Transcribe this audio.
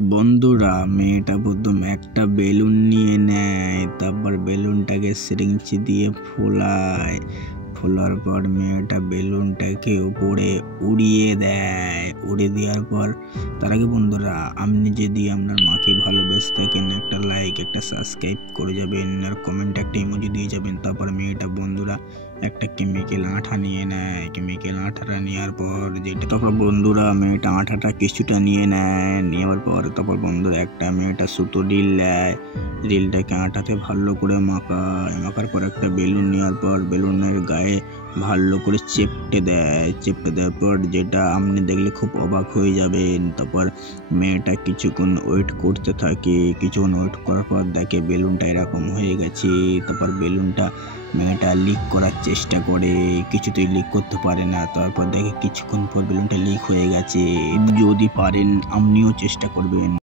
বন্ধুরা, মেয়েটা প্রথম একটা বেলুন নিয়ে নেয়, তারপর বেলুনটাকে সিরিঞ্জ দিয়ে ফোলায়। ফোলার পর মেয়েটা বেলুনটাকে উপরে উড়িয়ে দেয়। উড়িয়ে দেওয়ার পর তার আগে বন্ধুরা, আপনি যদি আপনার মাকে ভালোবেসে থাকেন, একটা লাইক একটা সাবস্ক্রাইব করে যাবেন, আর কমেন্ট একটা ইমোজি দিয়ে যাবেন। তারপর মেয়েটা বন্ধুরা একটা কেমিক্যাল আঠা নিয়ে নেয়। কেমিক্যাল আঠাটা নেওয়ার পর তারপর বন্ধুরা মেয়েটা আঠাটা কিছুটা নিয়ে নেয়। নেওয়ার পর তারপর বন্ধুরা একটা মেয়েটা সুতো রিল নেয়। রিলটাকে আঠাতে ভালো করে মাখায়। মাখার পর একটা বেলুন নেওয়ার পর বেলুনের গায়ে ভালো করে চেপটে দেয়। চেপটে দেওয়ার পর যেটা আপনি দেখলে খুব অবাক হয়ে যাবেন। তারপর মেয়েটা কিছুক্ষণ ওয়েট করতে থাকে। কিছুক্ষণ ওয়েট করার পর দেখে বেলুনটা এরকম হয়ে গেছে। তারপর বেলুনটা মেয়েটা লিক করার চেষ্টা করে, কিছুতেই লিক করতে পারে না। তারপর দেখে কিছুক্ষণ পর বেলুনটা লিক হয়ে গেছে। যদি পারেন আপনিও চেষ্টা করবেন।